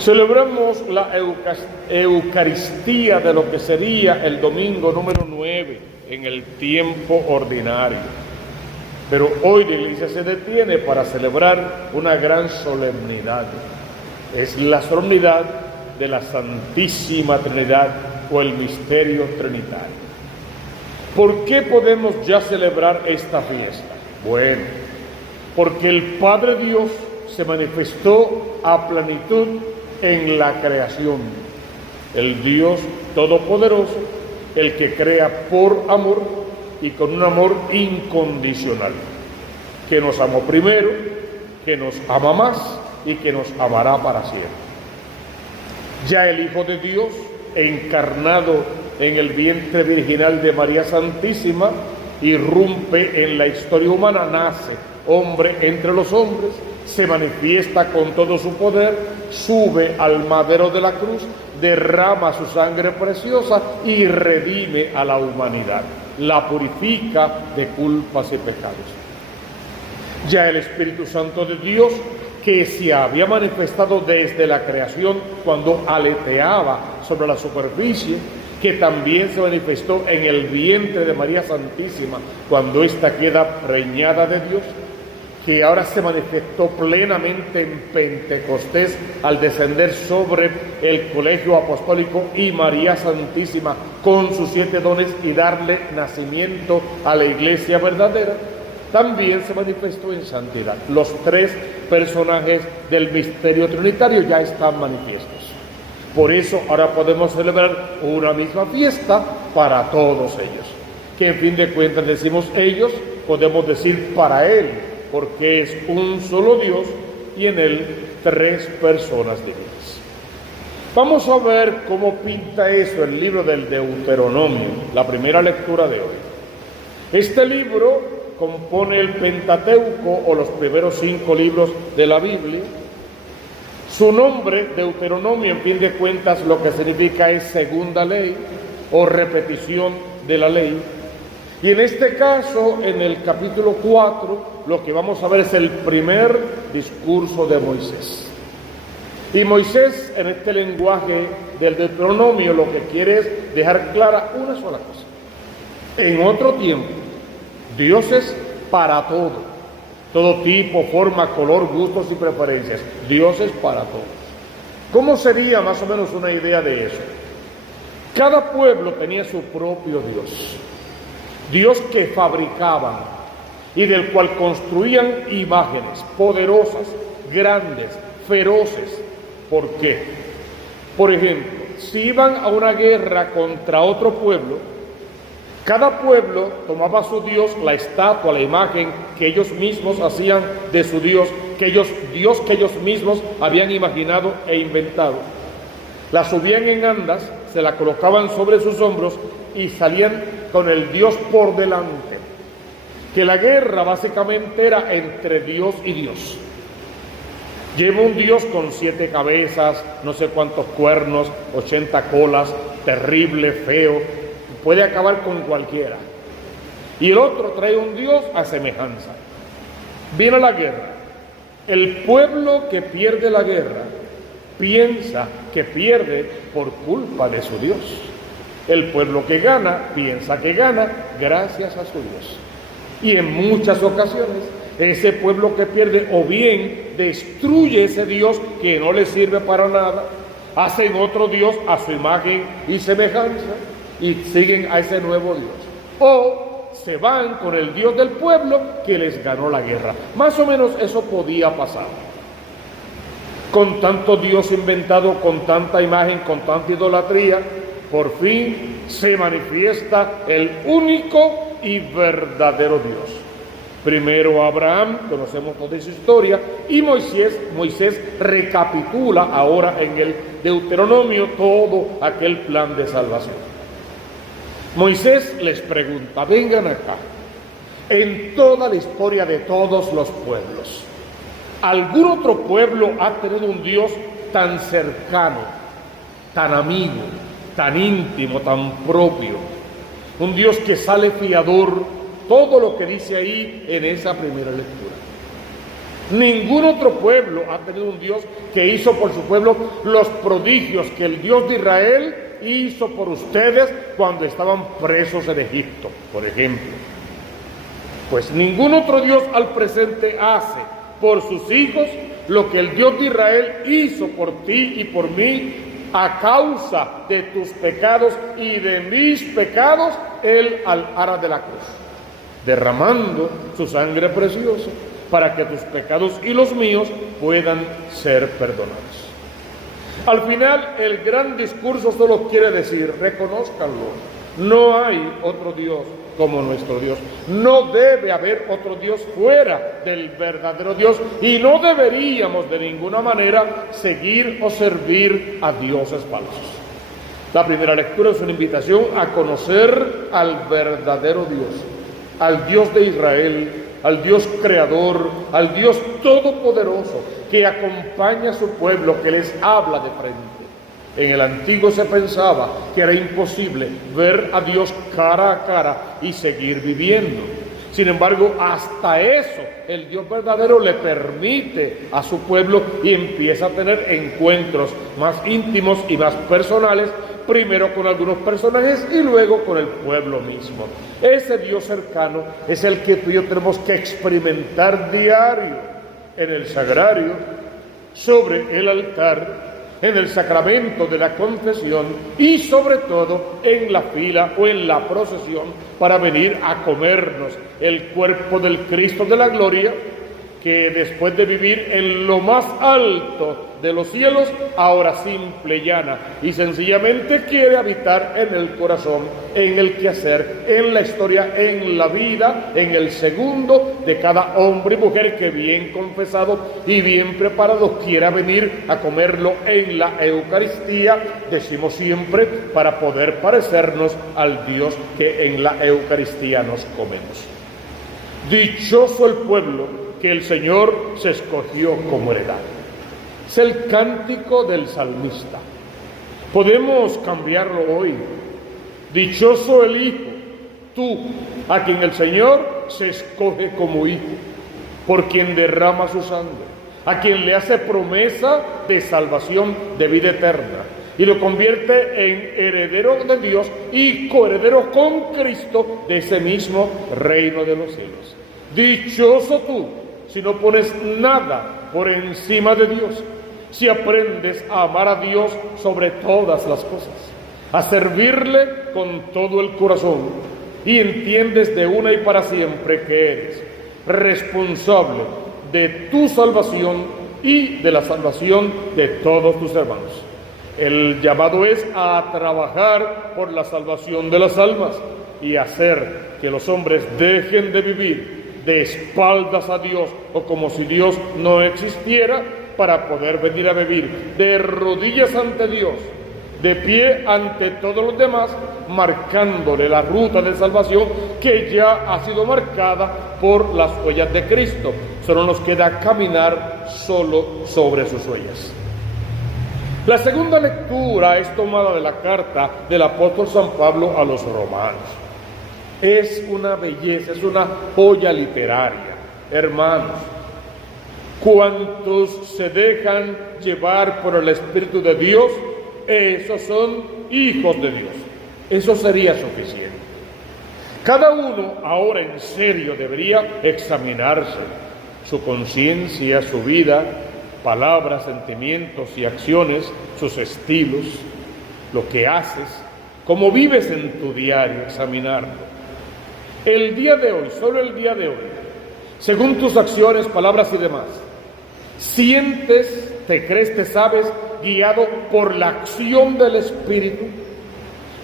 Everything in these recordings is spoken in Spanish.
Celebramos la Eucaristía de lo que sería el domingo número 9 en el tiempo ordinario. Pero hoy la Iglesia se detiene para celebrar una gran solemnidad. Es la solemnidad de la Santísima Trinidad o el misterio trinitario. ¿Por qué podemos ya celebrar esta fiesta? Bueno, porque el Padre Dios se manifestó a plenitud en la creación. El Dios Todopoderoso, el que crea por amor y con un amor incondicional, que nos amó primero, que nos ama más y que nos amará para siempre. Ya el Hijo de Dios, encarnado en el vientre virginal de María Santísima, irrumpe en la historia humana, nace hombre entre los hombres, se manifiesta con todo su poder, sube al madero de la cruz, derrama su sangre preciosa y redime a la humanidad, la purifica de culpas y pecados. Ya el Espíritu Santo de Dios, que se había manifestado desde la creación cuando aleteaba sobre la superficie, que también se manifestó en el vientre de María Santísima cuando ésta queda preñada de Dios, que ahora se manifestó plenamente en Pentecostés al descender sobre el colegio apostólico y María Santísima con sus 7 dones y darle nacimiento a la iglesia verdadera, también se manifestó en santidad. Los 3 personajes del misterio trinitario ya están manifiestos. Por eso ahora podemos celebrar una misma fiesta para todos ellos, que en fin de cuentas decimos ellos, podemos decir para Él, porque es un solo Dios y en Él 3 personas divinas. Vamos a ver cómo pinta eso el libro del Deuteronomio, la primera lectura de hoy. Este libro compone el Pentateuco o los primeros 5 libros de la Biblia. Su nombre, Deuteronomio, en fin de cuentas lo que significa es segunda ley o repetición de la ley. Y en este caso, en el capítulo 4, lo que vamos a ver es el primer discurso de Moisés. Y Moisés, en este lenguaje del Deuteronomio, lo que quiere es dejar clara una sola cosa. En otro tiempo, Dios es para todo tipo, forma, color, gustos y preferencias. Dios es para todos. ¿Cómo sería más o menos una idea de eso? Cada pueblo tenía su propio Dios. Dios que fabricaban y del cual construían imágenes poderosas, grandes, feroces. ¿Por qué? Por ejemplo, si iban a una guerra contra otro pueblo, cada pueblo tomaba a su Dios, la estatua, la imagen que ellos mismos hacían de su Dios que ellos mismos habían imaginado e inventado. La subían en andas, se la colocaban sobre sus hombros y salían con el Dios por delante. Que la guerra básicamente era entre Dios y Dios. Lleva un Dios con 7 cabezas, no sé cuántos cuernos, 80 colas, terrible, feo, puede acabar con cualquiera. Y el otro trae un Dios a semejanza. Viene la guerra. El pueblo que pierde la guerra piensa que pierde por culpa de su Dios. El pueblo que gana piensa que gana gracias a su Dios. Y en muchas ocasiones ese pueblo que pierde o bien destruye ese Dios que no le sirve para nada, hacen otro Dios a su imagen y semejanza y siguen a ese nuevo Dios. O se van con el Dios del pueblo que les ganó la guerra. Más o menos eso podía pasar. Con tanto Dios inventado, con tanta imagen, con tanta idolatría, por fin se manifiesta el único y verdadero Dios. Primero Abraham, conocemos toda su historia, y Moisés recapitula ahora en el Deuteronomio todo aquel plan de salvación. Moisés les pregunta, vengan acá, en toda la historia de todos los pueblos, ¿algún otro pueblo ha tenido un Dios tan cercano, tan amigo, tan íntimo, tan propio? Un Dios que sale fiador, todo lo que dice ahí en esa primera lectura. Ningún otro pueblo ha tenido un Dios que hizo por su pueblo los prodigios que el Dios de Israel hizo por ustedes cuando estaban presos en Egipto, por ejemplo. Pues ningún otro Dios al presente hace por sus hijos lo que el Dios de Israel hizo por ti y por mí a causa de tus pecados y de mis pecados, Él al ara de la cruz, derramando su sangre preciosa para que tus pecados y los míos puedan ser perdonados. Al final, el gran discurso solo quiere decir, reconózcanlo, no hay otro Dios como nuestro Dios. No debe haber otro Dios fuera del verdadero Dios y no deberíamos de ninguna manera seguir o servir a dioses falsos. La primera lectura es una invitación a conocer al verdadero Dios, al Dios de Israel, al Dios creador, al Dios todopoderoso que acompaña a su pueblo, que les habla de frente. En el antiguo se pensaba que era imposible ver a Dios cara a cara y seguir viviendo. Sin embargo, hasta eso el Dios verdadero le permite a su pueblo y empieza a tener encuentros más íntimos y más personales, primero con algunos personajes y luego con el pueblo mismo. Ese Dios cercano es el que tú y yo tenemos que experimentar diario en el sagrario, sobre el altar, en el sacramento de la confesión y sobre todo en la fila o en la procesión para venir a comernos el cuerpo del Cristo de la gloria, que después de vivir en lo más alto de los cielos, ahora simple, llana y sencillamente quiere habitar en el corazón, en el quehacer, en la historia, en la vida, en el segundo de cada hombre y mujer que bien confesado y bien preparado quiera venir a comerlo en la Eucaristía, decimos siempre, para poder parecernos al Dios que en la Eucaristía nos comemos. Dichoso el pueblo que el Señor se escogió como heredad. Es el cántico del salmista. Podemos cambiarlo hoy. Dichoso el Hijo, tú, a quien el Señor se escoge como hijo, por quien derrama su sangre, a quien le hace promesa de salvación, de vida eterna, y lo convierte en heredero de Dios y coheredero con Cristo de ese mismo reino de los cielos. Dichoso tú, si no pones nada por encima de Dios, si aprendes a amar a Dios sobre todas las cosas, a servirle con todo el corazón y entiendes de una y para siempre que eres responsable de tu salvación y de la salvación de todos tus hermanos. El llamado es a trabajar por la salvación de las almas y hacer que los hombres dejen de vivir de espaldas a Dios o como si Dios no existiera, para poder venir a vivir de rodillas ante Dios, de pie ante todos los demás, marcándole la ruta de salvación que ya ha sido marcada por las huellas de Cristo. Solo nos queda caminar solo sobre sus huellas. La segunda lectura es tomada de la carta del apóstol San Pablo a los romanos. Es una belleza, es una joya literaria. Hermanos, cuantos se dejan llevar por el Espíritu de Dios, esos son hijos de Dios. Eso sería suficiente. Cada uno ahora en serio debería examinarse su conciencia, su vida, palabras, sentimientos y acciones, sus estilos, lo que haces, cómo vives en tu diario, examinarlo. El día de hoy, solo el día de hoy, según tus acciones, palabras y demás, sientes, te crees, te sabes guiado por la acción del Espíritu,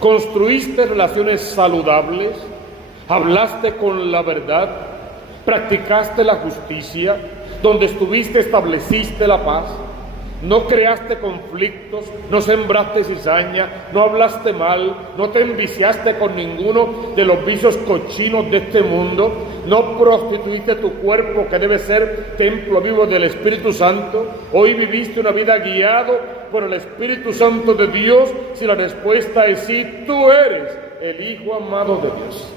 construiste relaciones saludables, hablaste con la verdad, practicaste la justicia, donde estuviste estableciste la paz, no creaste conflictos, no sembraste cizaña, no hablaste mal, no te enviciaste con ninguno de los vicios cochinos de este mundo, no prostituiste tu cuerpo que debe ser templo vivo del Espíritu Santo. Hoy viviste una vida guiado por el Espíritu Santo de Dios. Si la respuesta es sí, tú eres el Hijo amado de Dios.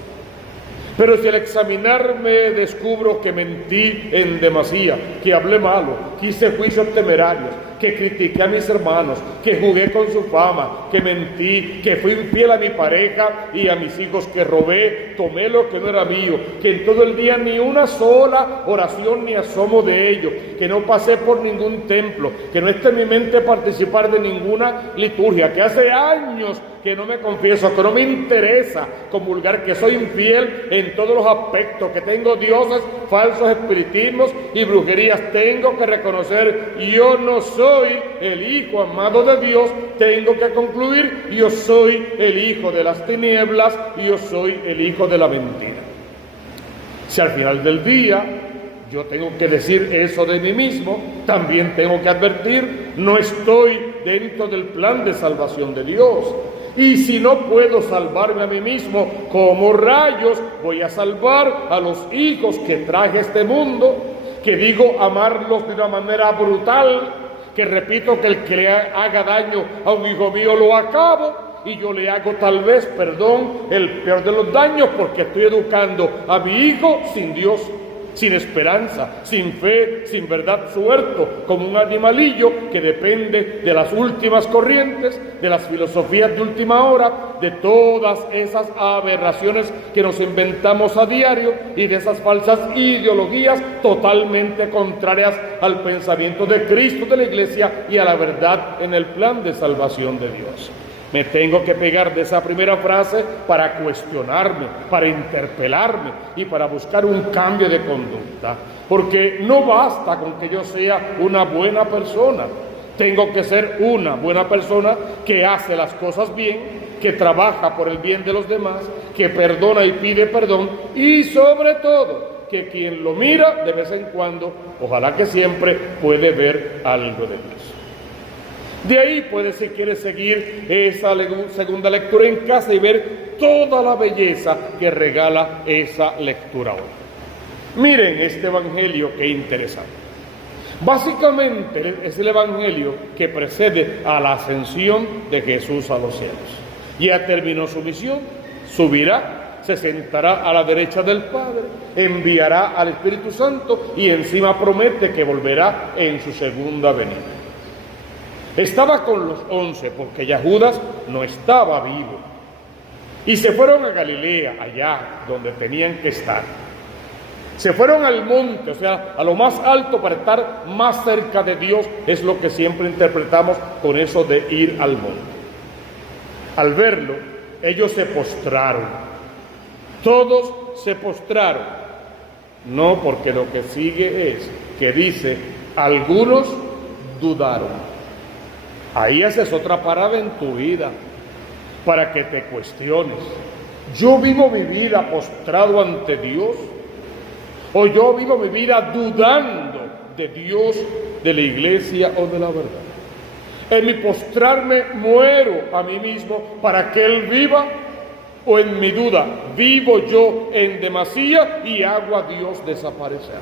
Pero si al examinarme descubro que mentí en demasía, que hablé malo, que hice juicios temerarios, que critiqué a mis hermanos, que jugué con su fama, que mentí, que fui infiel a mi pareja y a mis hijos, que robé, tomé lo que no era mío, que en todo el día ni una sola oración ni asomo de ello, que no pasé por ningún templo, que no esté en mi mente participar de ninguna liturgia, que hace años que no me confieso, que no me interesa comulgar, que soy infiel en todos los aspectos, que tengo dioses, falsos espiritismos y brujerías. Tengo que reconocer, yo no soy el hijo amado de Dios. Tengo que concluir, yo soy el hijo de las tinieblas y yo soy el hijo de la mentira. Si al final del día yo tengo que decir eso de mí mismo, también tengo que advertir, no estoy dentro del plan de salvación de Dios. Y si no puedo salvarme a mí mismo, ¿cómo rayos voy a salvar a los hijos que traje a este mundo? Que digo amarlos de una manera brutal, que repito que el que le haga daño a un hijo mío lo acabo, y yo le hago tal vez, perdón, el peor de los daños, porque estoy educando a mi hijo sin Dios, sin esperanza, sin fe, sin verdad, suelto, como un animalillo que depende de las últimas corrientes, de las filosofías de última hora, de todas esas aberraciones que nos inventamos a diario y de esas falsas ideologías totalmente contrarias al pensamiento de Cristo, de la Iglesia y a la verdad en el plan de salvación de Dios. Me tengo que pegar de esa primera frase para cuestionarme, para interpelarme y para buscar un cambio de conducta. Porque no basta con que yo sea una buena persona. Tengo que ser una buena persona que hace las cosas bien, que trabaja por el bien de los demás, que perdona y pide perdón y sobre todo que quien lo mira de vez en cuando, ojalá que siempre, puede ver algo de Dios. De ahí puede, si quiere, seguir esa segunda lectura en casa y ver toda la belleza que regala esa lectura hoy. Miren este evangelio, qué interesante. Básicamente es el evangelio que precede a la ascensión de Jesús a los cielos. Ya terminó su misión, subirá, se sentará a la derecha del Padre, enviará al Espíritu Santo y encima promete que volverá en su segunda venida. Estaba con los 11 porque ya Judas no estaba vivo. Y se fueron a Galilea, allá donde tenían que estar. Se fueron al monte, o sea, a lo más alto para estar más cerca de Dios. Es lo que siempre interpretamos con eso de ir al monte. Al verlo, ellos se postraron. Todos se postraron. No, porque lo que sigue es que dice, algunos dudaron. Ahí haces otra parada en tu vida para que te cuestiones. ¿Yo vivo mi vida postrado ante Dios? ¿O yo vivo mi vida dudando de Dios, de la iglesia o de la verdad? En mi postrarme muero a mí mismo para que Él viva, o en mi duda vivo yo en demasía y hago a Dios desaparecer.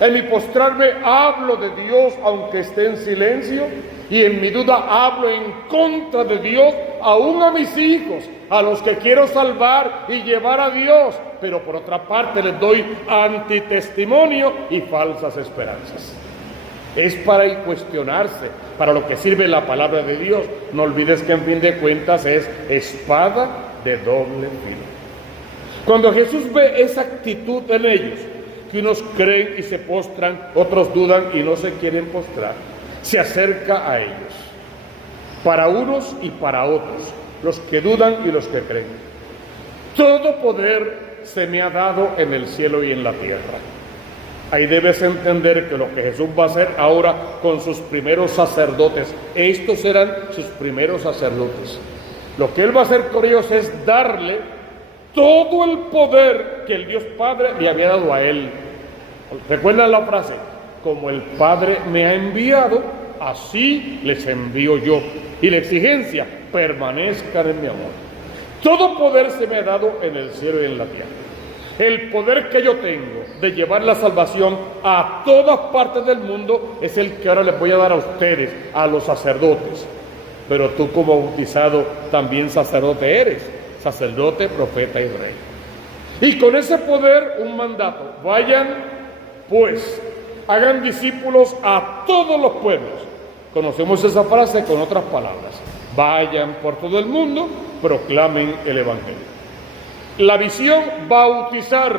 En mi postrarme hablo de Dios aunque esté en silencio, y en mi duda hablo en contra de Dios, aún a mis hijos, a los que quiero salvar y llevar a Dios, pero por otra parte les doy antitestimonio y falsas esperanzas. Es para cuestionarse, para lo que sirve la palabra de Dios. No olvides que en fin de cuentas es espada de doble filo. Cuando Jesús ve esa actitud en ellos, que unos creen y se postran, otros dudan y no se quieren postrar, se acerca a ellos, para unos y para otros, los que dudan y los que creen. Todo poder se me ha dado en el cielo y en la tierra. Ahí debes entender que lo que Jesús va a hacer ahora con sus primeros sacerdotes, estos serán sus primeros sacerdotes. Lo que Él va a hacer con ellos es darle todo el poder que el Dios Padre le había dado a Él. ¿Recuerdan la frase? Como el Padre me ha enviado, así les envío yo. Y la exigencia, permanezcan en mi amor. Todo poder se me ha dado en el cielo y en la tierra. El poder que yo tengo de llevar la salvación a todas partes del mundo es el que ahora les voy a dar a ustedes, a los sacerdotes. Pero tú como bautizado también sacerdote eres, sacerdote, profeta y rey. Y con ese poder, un mandato: vayan, pues, hagan discípulos a todos los pueblos. Conocemos esa frase con otras palabras: vayan por todo el mundo, proclamen el Evangelio. La visión: bautizar,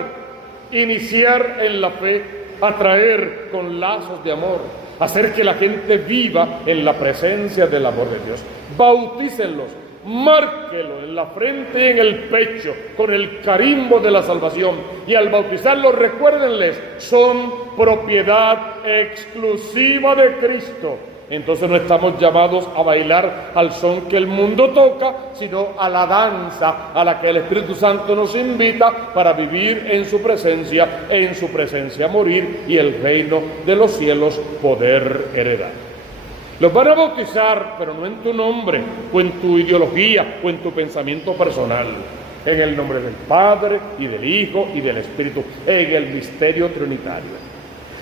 iniciar en la fe, atraer con lazos de amor, hacer que la gente viva en la presencia del amor de Dios. Bautícenlos, márquelo en la frente y en el pecho con el carimbo de la salvación, y al bautizarlos recuérdenles: son propiedad exclusiva de Cristo. Entonces no estamos llamados a bailar al son que el mundo toca, sino a la danza a la que el Espíritu Santo nos invita para vivir en su presencia morir y el reino de los cielos poder heredar. Los van a bautizar, pero no en tu nombre, o en tu ideología, o en tu pensamiento personal. En el nombre del Padre, y del Hijo, y del Espíritu, en el misterio trinitario.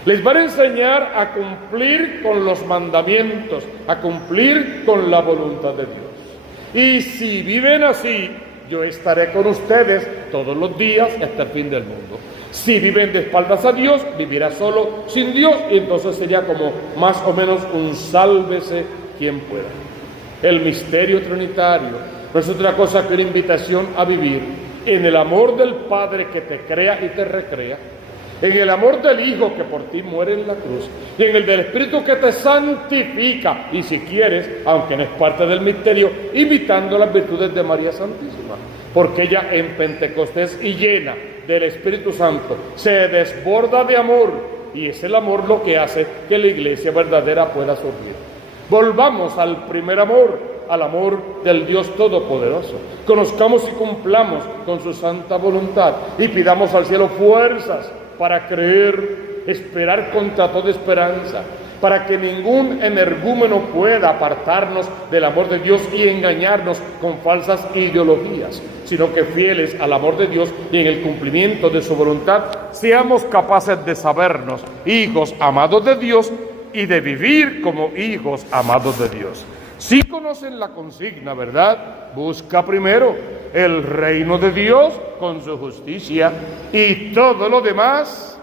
Les van a enseñar a cumplir con los mandamientos, a cumplir con la voluntad de Dios. Y si viven así, yo estaré con ustedes todos los días hasta el fin del mundo. Si viven de espaldas a Dios, vivirá solo sin Dios, y entonces sería como más o menos un sálvese quien pueda. El misterio trinitario no es otra cosa que una invitación a vivir en el amor del Padre que te crea y te recrea, en el amor del Hijo que por ti muere en la cruz, y en el del Espíritu que te santifica, y si quieres, aunque no es parte del misterio, imitando las virtudes de María Santísima, porque ella en Pentecostés y llena del Espíritu Santo se desborda de amor, y es el amor lo que hace que la iglesia verdadera pueda surgir. Volvamos al primer amor, al amor del Dios Todopoderoso. Conozcamos y cumplamos con su santa voluntad, y pidamos al cielo fuerzas para creer, esperar contra toda esperanza, para que ningún energúmeno pueda apartarnos del amor de Dios y engañarnos con falsas ideologías, sino que fieles al amor de Dios y en el cumplimiento de su voluntad, seamos capaces de sabernos hijos amados de Dios y de vivir como hijos amados de Dios. Si conocen la consigna, ¿verdad? Busca primero el reino de Dios con su justicia, y todo lo demás